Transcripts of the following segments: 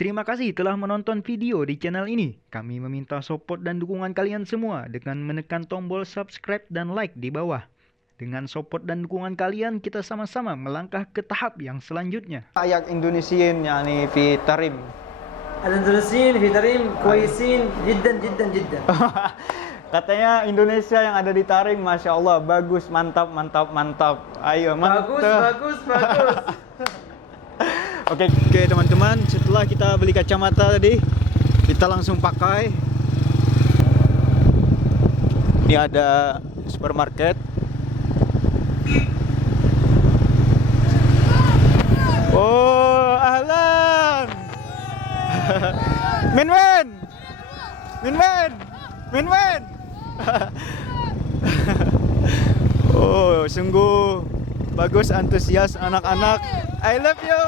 Terima kasih telah menonton video di channel ini. Kami meminta support dan dukungan kalian semua dengan menekan tombol subscribe dan like di bawah. Dengan support dan dukungan kalian, kita sama-sama melangkah ke tahap yang selanjutnya. Ayak Indonesian yani fi tarim. الإندونيسيين في تريم كويسين جدا جدا جدا. Katanya Indonesia yang ada di Tarim, Masya Allah, bagus, mantap, mantap, mantap. Ayo, mantap. bagus. Oke, teman-teman, setelah kita beli kacamata tadi, kita langsung pakai. Ini ada supermarket. Oh, ahlan. Min. Oh, sungguh bagus, antusias anak-anak. I love you.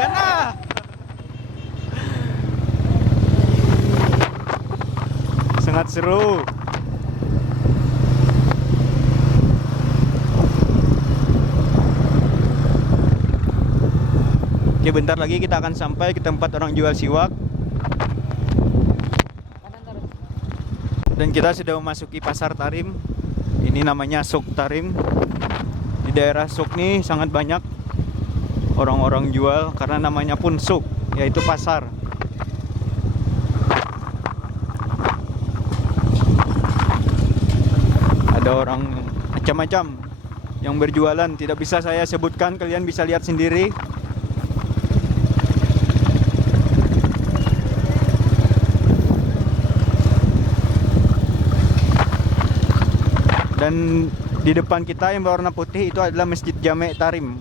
Kena. Sangat seru. Oke, bentar lagi kita akan sampai ke tempat orang jual siwak. Dan kita sudah memasuki pasar Tarim. Ini namanya Suk Tarim. Di daerah Suk nih sangat banyak orang-orang jual karena namanya pun Suk, yaitu pasar. Ada orang macam-macam yang berjualan, tidak bisa saya sebutkan, kalian bisa lihat sendiri. Dan di depan kita yang berwarna putih itu adalah Masjid Jame' Tarim.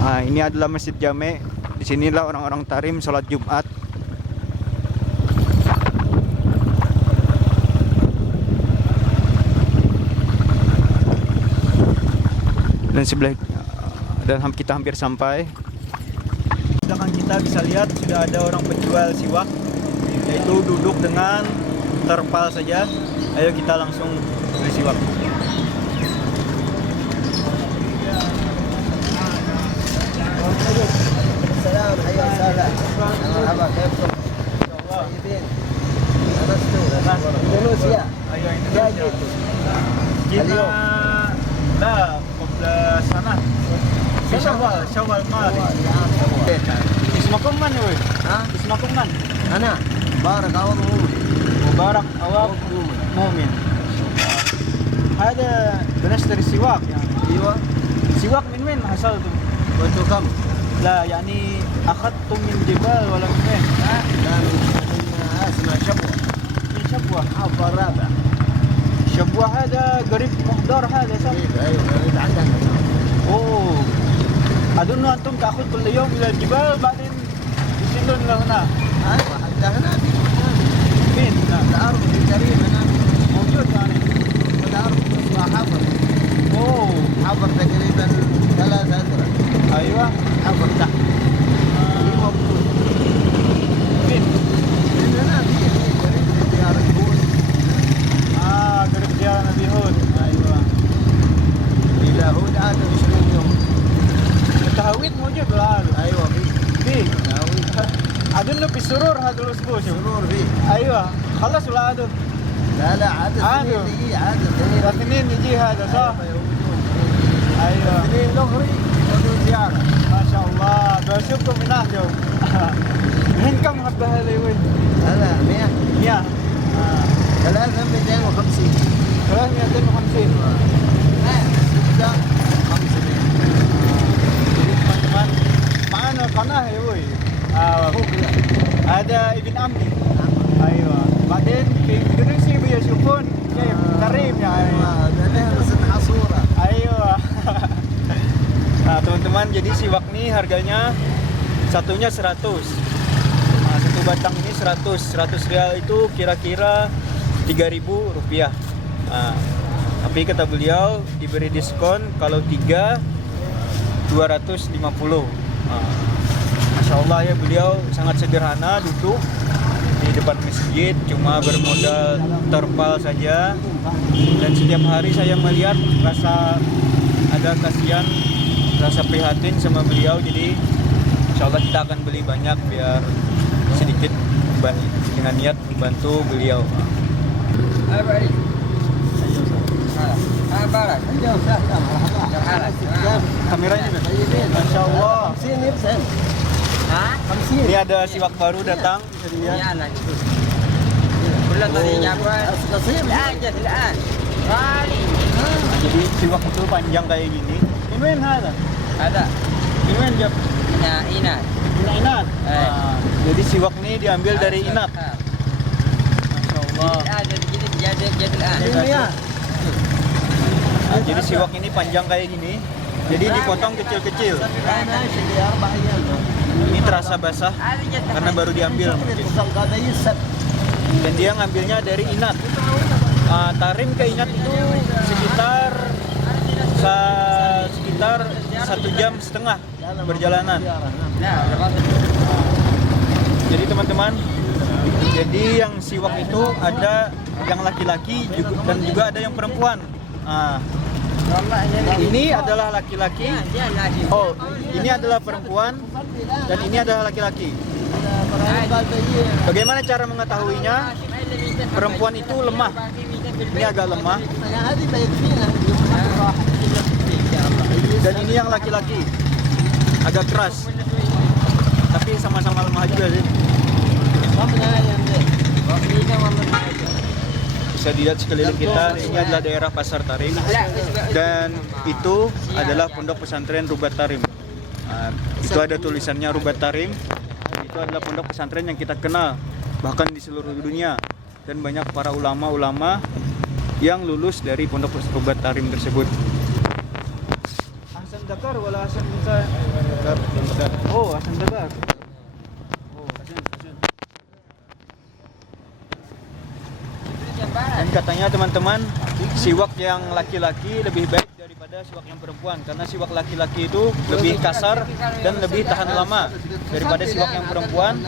Nah, ini adalah Masjid Jame'. Di sinilah orang-orang Tarim sholat Jumat. Dan sebelah kita hampir sampai. Sedangkan kita bisa lihat sudah ada orang penjual siwak, yaitu duduk dengan terpal saja. Ayo kita langsung beli siwak. السلام حيا وسهلا مرحبا كيفكم؟ طيبين اندونيسيا Ayo يا Indonesia. جيتوا Kita dah قبل سنة في شوال ماضي. اسمكم من وين؟ ها اسمكم من؟ انا بارك عوض مؤمن مبارك عوض مؤمن. هذا بنشتري سواك يعني. ايوه سواك من وين حصلتم؟ وانتم كم؟ لا يعني أخذتم من جبال ولا من وين؟ لا من اسمع شبوه من شبوة. حافظ الرابع شبوة هذا قريب محضر هذا صح؟ ايوه عندك أوه أظن أنتم تأخذ كل يوم إلى الجبال بعدين يصلون إلى هنا. ايوه حتى هنا في فين هنا؟ الارض في قريب هنا موجود يعني. والارض تصبح حفر أوه حفر تقريبا 3 أذرع أيوة. حفر تحت في موجود فين؟ من هنا في قريب من ديار الكوس قريب ديار نبي هود. أيوة. الى هود عاد 20 يوم التهويد موجود ولا هذا؟ ايوه في فيه. تهويد أظن في سرور هذا الأسبوع شوف. سرور فيه أيوة خلص ولا هذا؟ لا عاد عادوا. اثنين يجي عاد اثنين الاثنين يجي هذا صح؟ أيوة اثنين ظهري يودون زيارة ما شاء الله بشوفكم هناك يوم. من كم حبة هذا وين؟ هذا 100 100. 3250 350. ستة 500 Jadi teman-teman, معنا قناة يا ابوي. هذا ابن عمي. ايوه بعدين في اندونيسيا بيشوفون كيف كريم يعني. هذا نصنع صورة Ayo. Nah teman-teman, jadi siwak nih harganya satunya 100. Nah, satu batang ini 100 rial itu kira-kira 3.000 rupiah. Nah, tapi kata beliau diberi diskon kalau 3 250. Nah, Masya Allah ya, beliau sangat sederhana duduk di depan masjid, cuma bermodal terpal saja. Dan setiap hari saya melihat rasa ada rasa kasihan, rasa prihatin sama beliau, jadi insya Allah kita akan beli banyak biar sedikit dengan niat membantu beliau. Kameranya juga. Masya Allah. Ini ada siwak baru datang, bisa dilihat. Jadi siwak itu panjang kayak gini. Ini ada. Ada. Ini jap. Inat. Inat. Jadi siwak ini diambil dari inat. Masya Allah. Jadi siwak ini panjang kayak gini. Jadi dipotong kecil-kecil. Ini terasa basah karena baru diambil mungkin. Dan dia ngambilnya dari inat. Tarim ke inat itu sekitar 1,5 jam perjalanan. Jadi teman-teman, jadi yang siwak itu ada yang laki-laki dan juga ada yang perempuan. Ini adalah laki-laki. Oh, ini adalah perempuan dan ini adalah laki-laki. Bagaimana cara mengetahuinya? Perempuan itu lemah. Ini agak lemah. Dan ini yang laki-laki. Agak keras. Tapi sama-sama lemah juga sih. Bisa dilihat sekeliling kita, ini adalah daerah Pasar Tarim dan itu adalah pondok pesantren Rubat Tarim. Itu ada tulisannya Rubat Tarim. Itu adalah pondok pesantren yang kita kenal bahkan di seluruh dunia, dan banyak para ulama-ulama yang lulus dari pondok Rubat Tarim tersebut. Hasan Dakar wala Hasan Musa? Oh, Hasan Dakar. Dan katanya teman-teman, siwak yang laki-laki lebih baik daripada siwak yang perempuan, karena siwak laki-laki itu lebih kasar dan lebih tahan lama daripada siwak yang perempuan.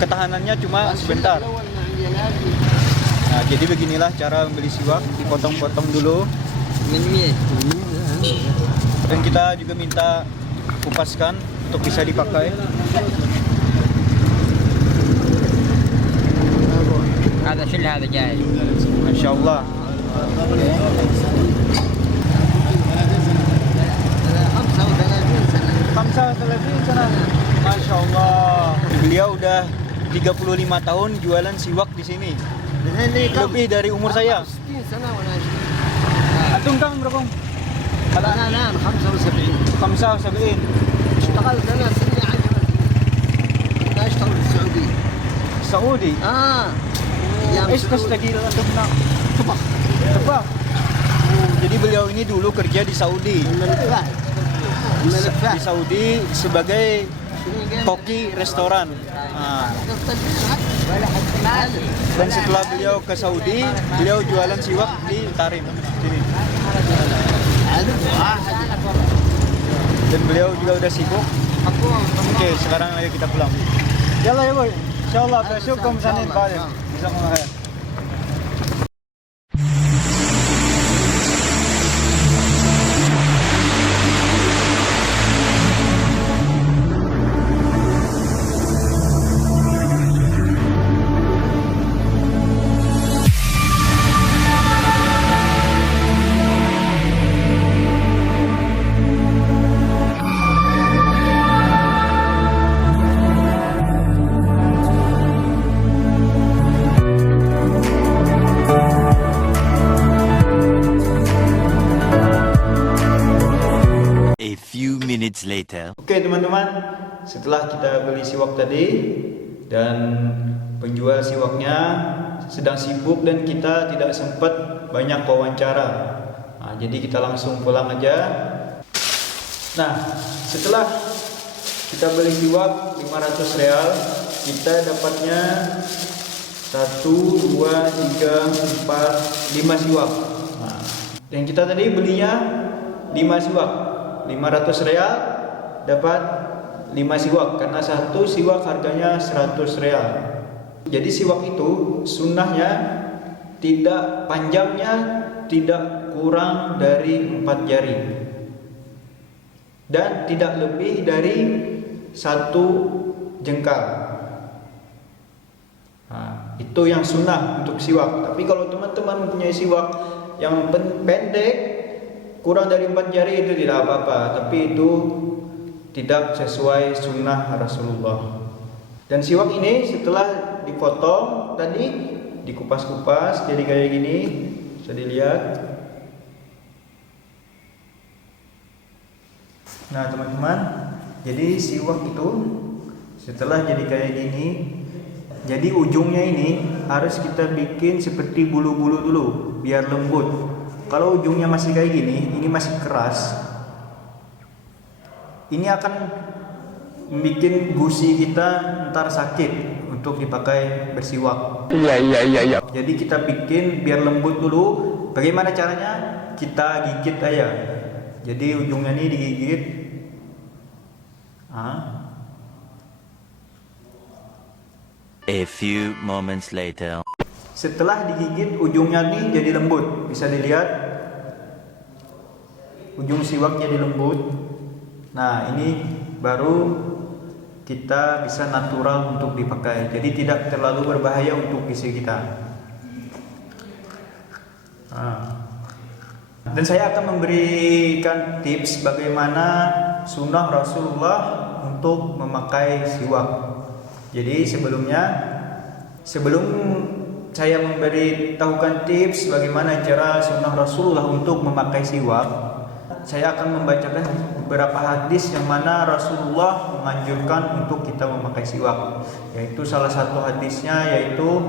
Ketahanannya cuma sebentar. Nah, jadi beginilah cara membeli siwak, dipotong-potong dulu. Dan kita juga minta kupaskan untuk bisa dipakai. هذا شل هذا جاي. Masya Allah. 35 sana. Masya Allah. Beliau udah 35 tahun jualan siwak di sini. Lebih dari umur saya. Antum tahun berapa? أنا 75 75. اشتغلت أنا سنة عجبت أنا أشتغل في السعودية Saudi. أيش تشتغل antum nak? Tebak. Jadi beliau ini dulu kerja di Saudi. Di Saudi sebagai koki restoran. Dan setelah beliau ke Saudi, beliau jualan siwak di Tarim sini. Dan beliau juga udah sibuk. Oke, sekarang ayo kita pulang. Yalla ya boy. Insyaallah besok sanin qadim. Jazakumullah khair. Minutes later. Oke teman-teman, setelah kita beli siwak tadi dan penjual siwaknya sedang sibuk dan kita tidak sempat banyak wawancara. Nah, jadi kita langsung pulang aja. Nah, setelah kita beli siwak 500 real, kita dapatnya 1, 2, 3, 4, 5 siwak. Nah, dan kita tadi belinya 5 siwak. 500 real dapat 5 siwak, karena satu siwak harganya 100 real. Jadi siwak itu sunnahnya tidak panjangnya tidak kurang dari 4 jari. dan tidak lebih dari 1 jengkal. Nah, itu yang sunnah untuk siwak. Tapi kalau teman-teman mempunyai siwak yang pendek, kurang dari 4 jari, itu tidak apa-apa. Tapi itu tidak sesuai sunnah Rasulullah. Dan siwak ini setelah dipotong tadi, dikupas-kupas jadi kayak gini, bisa dilihat. Nah teman-teman, jadi siwak itu setelah jadi kayak gini, jadi ujungnya ini harus kita bikin seperti bulu-bulu dulu biar lembut. Kalau ujungnya masih kayak gini, ini masih keras, ini akan bikin gusi kita ntar sakit untuk dipakai bersiwak. Iya. Jadi kita bikin biar lembut dulu. Bagaimana caranya? Kita gigit aja. Jadi ujungnya ini digigit. A few moments later. Setelah digigit, ujungnya ini jadi lembut. Bisa dilihat, ujung siwak jadi lembut. Nah ini baru kita bisa natural untuk dipakai. Jadi tidak terlalu berbahaya untuk gisi kita. Dan saya akan memberikan tips bagaimana sunnah Rasulullah untuk memakai siwak. Jadi sebelum saya memberitahukan tips bagaimana cara sunnah Rasulullah untuk memakai siwak, saya akan membacakan beberapa hadis yang mana Rasulullah menganjurkan untuk kita memakai siwak. Yaitu salah satu hadisnya yaitu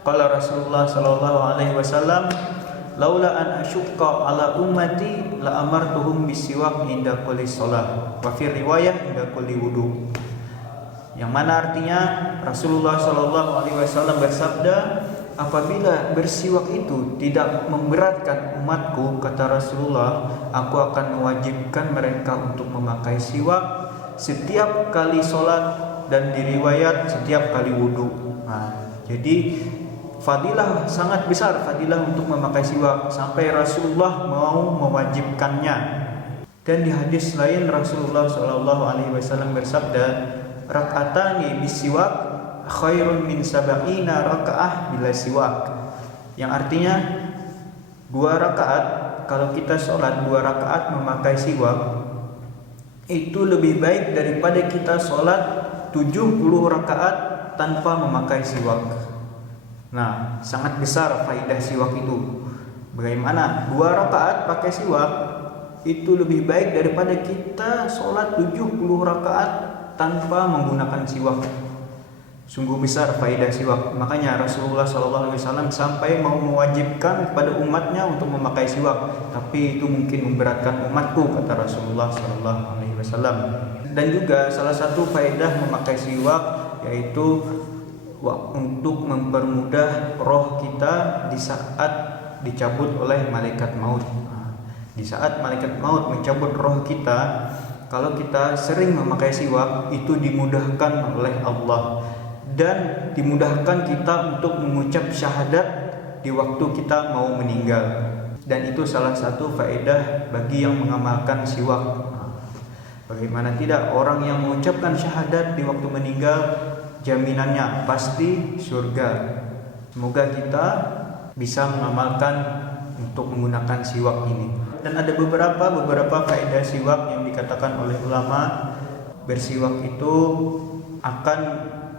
qala Rasulullah sallallahu alaihi wasallam, laula an asyqa ala ummati la amartuhum bisiwak inda kulli shalah wa fi riwayah inda kulli wudu. Yang mana artinya Rasulullah sallallahu alaihi wasallam bersabda, apabila bersiwak itu tidak memberatkan umatku, kata Rasulullah, aku akan mewajibkan mereka untuk memakai siwak setiap kali sholat dan diriwayat setiap kali wudhu. Nah, jadi fadilah sangat besar, fadilah untuk memakai siwak sampai Rasulullah mau mewajibkannya. Dan di hadis lain Rasulullah sallallahu alaihi wasallam bersabda, rak'atani bisiwak khairun min sab'ina raka'ah bila siwak. Yang artinya 2 rakaat, kalau kita sholat 2 rakaat memakai siwak itu lebih baik daripada kita sholat 70 rakaat tanpa memakai siwak. Nah, sangat besar faedah siwak itu. Bagaimana 2 rakaat pakai siwak itu lebih baik daripada kita sholat 70 rakaat tanpa menggunakan siwak. Sungguh besar faedah siwak. Makanya Rasulullah SAW sampai mau mewajibkan kepada umatnya untuk memakai siwak. Tapi itu mungkin memberatkan umatku, kata Rasulullah SAW. Dan juga salah satu faedah memakai siwak yaitu untuk mempermudah roh kita di saat dicabut oleh malaikat maut. Di saat malaikat maut mencabut roh kita, kalau kita sering memakai siwak itu dimudahkan oleh Allah dan dimudahkan kita untuk mengucap syahadat di waktu kita mau meninggal. Dan itu salah satu faedah bagi yang mengamalkan siwak. Bagaimana tidak, orang yang mengucapkan syahadat di waktu meninggal jaminannya pasti surga. Semoga kita bisa mengamalkan untuk menggunakan siwak ini. Dan ada beberapa faedah siwak yang dikatakan oleh ulama. Bersiwak itu akan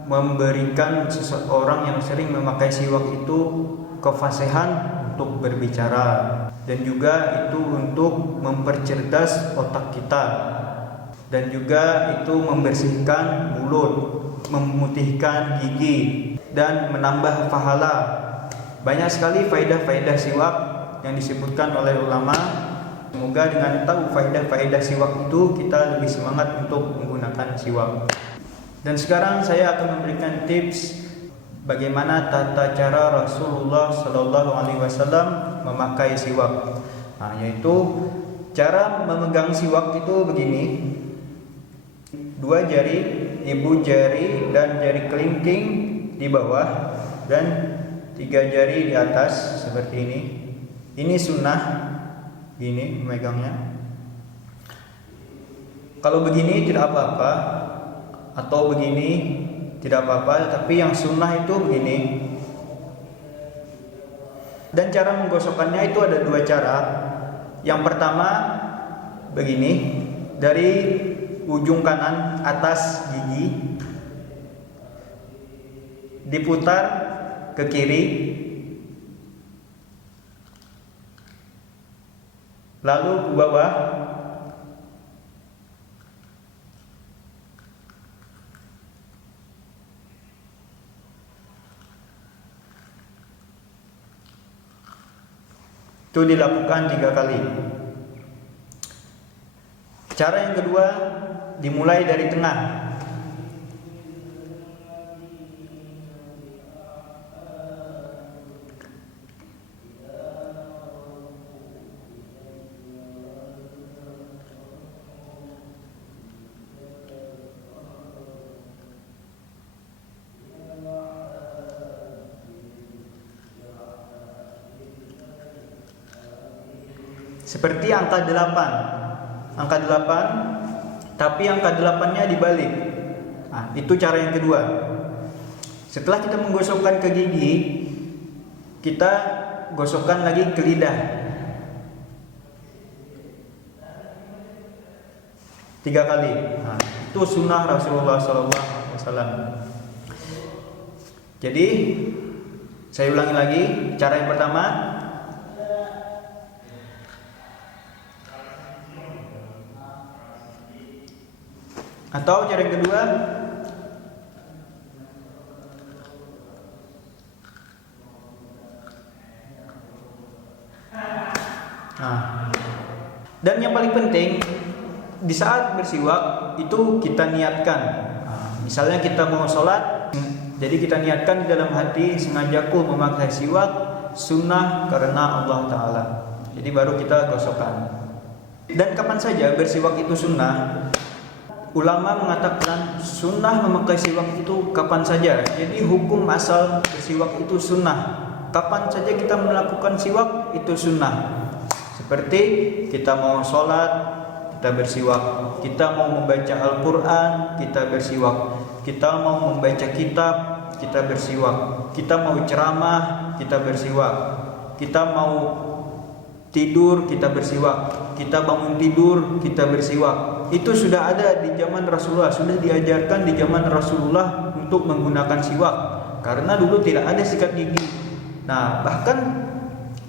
memberikan seseorang yang sering memakai siwak itu kefasihan untuk berbicara, dan juga itu untuk mempercerdas otak kita, dan juga itu membersihkan mulut, memutihkan gigi, dan menambah pahala. Banyak sekali faedah-faedah siwak yang disebutkan oleh ulama. Semoga dengan tahu faedah-faedah siwak itu kita lebih semangat untuk menggunakan siwak. Dan sekarang saya akan memberikan tips bagaimana tata cara Rasulullah Sallallahu Alaihi Wasallam memakai siwak. Nah, yaitu cara memegang siwak itu begini: 2 jari, ibu jari dan jari kelingking di bawah, dan 3 jari di atas seperti ini. Ini sunnah, gini memegangnya. Kalau begini tidak apa-apa, atau begini tidak apa-apa, tapi yang sunnah itu begini. Dan cara menggosokkannya itu ada dua cara. Yang pertama begini, dari ujung kanan atas gigi diputar ke kiri, lalu ke bawah, itu dilakukan 3 kali. Cara yang kedua dimulai dari tengah. Seperti angka 8. Angka 8, tapi angka 8-nya dibalik. Nah, itu cara yang kedua. Setelah kita menggosokkan ke gigi, kita gosokkan lagi ke lidah. 3 kali. Nah, itu sunnah Rasulullah SAW. Jadi, saya ulangi lagi. Cara yang pertama, atau cara yang kedua, nah, dan yang paling penting di saat bersiwak itu kita niatkan. Nah, misalnya kita mau sholat, jadi kita niatkan di dalam hati, sengajaku memakai siwak sunnah karena Allah Ta'ala. Jadi baru kita gosokkan. Dan kapan saja bersiwak itu sunnah? Ulama mengatakan sunnah memakai siwak itu kapan saja. Jadi hukum asal bersiwak itu sunnah. Kapan saja kita melakukan siwak itu sunnah. Seperti kita mau sholat, kita bersiwak. Kita mau membaca Al-Quran, kita bersiwak. Kita mau membaca kitab, kita bersiwak. Kita mau ceramah, kita bersiwak. Kita mau tidur, kita bersiwak. Kita bangun tidur, kita bersiwak. Itu sudah ada di zaman Rasulullah, sudah diajarkan di zaman Rasulullah untuk menggunakan siwak. Karena dulu tidak ada sikat gigi. Nah, bahkan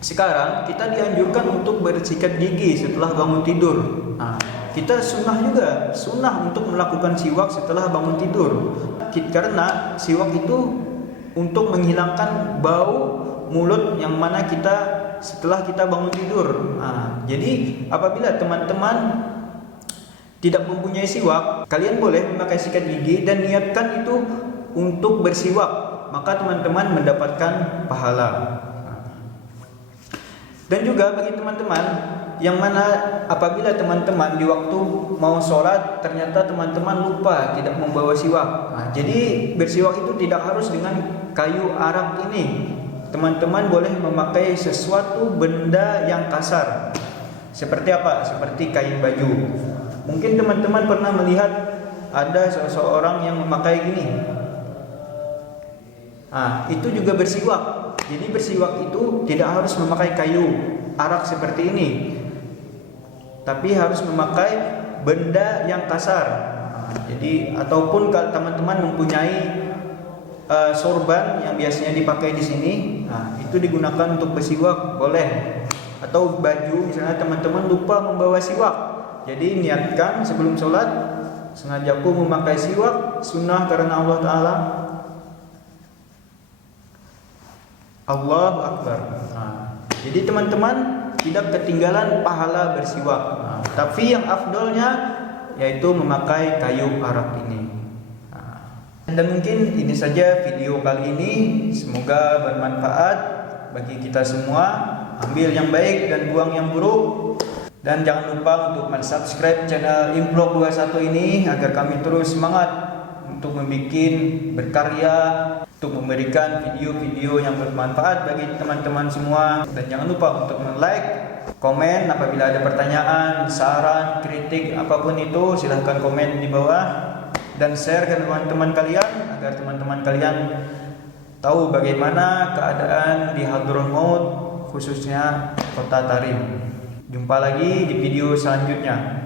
sekarang kita dianjurkan untuk bersikat gigi setelah bangun tidur. Nah, kita sunnah juga, sunnah untuk melakukan siwak setelah bangun tidur. Karena siwak itu untuk menghilangkan bau mulut yang mana kita setelah kita bangun tidur. Nah, jadi apabila teman-teman tidak mempunyai siwak, kalian boleh memakai sikat gigi dan niatkan itu untuk bersiwak, maka teman-teman mendapatkan pahala. Dan juga bagi teman-teman yang mana apabila teman-teman di waktu mau sholat ternyata teman-teman lupa tidak membawa siwak. Nah, jadi bersiwak itu tidak harus dengan kayu arak ini. Teman-teman boleh memakai sesuatu benda yang kasar. Seperti apa? Seperti kain baju. Mungkin teman-teman pernah melihat ada seseorang yang memakai gini. Nah, itu juga bersiwak. Jadi bersiwak itu tidak harus memakai kayu arak seperti ini, tapi harus memakai benda yang kasar. Nah, jadi ataupun kalau teman-teman mempunyai sorban yang biasanya dipakai di sini, nah, itu digunakan untuk bersiwak boleh. Atau baju, misalnya teman-teman lupa membawa siwak. Jadi niatkan sebelum sholat, sengajaku memakai siwak sunnah karena Allah Ta'ala. Allahu Akbar. Nah, jadi teman-teman tidak ketinggalan pahala bersiwak. Nah, tapi yang afdolnya yaitu memakai kayu arak ini. Nah, dan mungkin ini saja video kali ini. Semoga bermanfaat bagi kita semua. Ambil yang baik dan buang yang buruk. Dan jangan lupa untuk subscribe channel Improk 21 ini agar kami terus semangat untuk membuat berkarya, untuk memberikan video-video yang bermanfaat bagi teman-teman semua. Dan jangan lupa untuk like, Komen apabila ada pertanyaan, saran, kritik, apapun itu silahkan komen di bawah. Dan share ke teman-teman kalian agar teman-teman kalian tahu bagaimana keadaan di Hadramaut, khususnya kota Tarim. Jumpa lagi di video selanjutnya.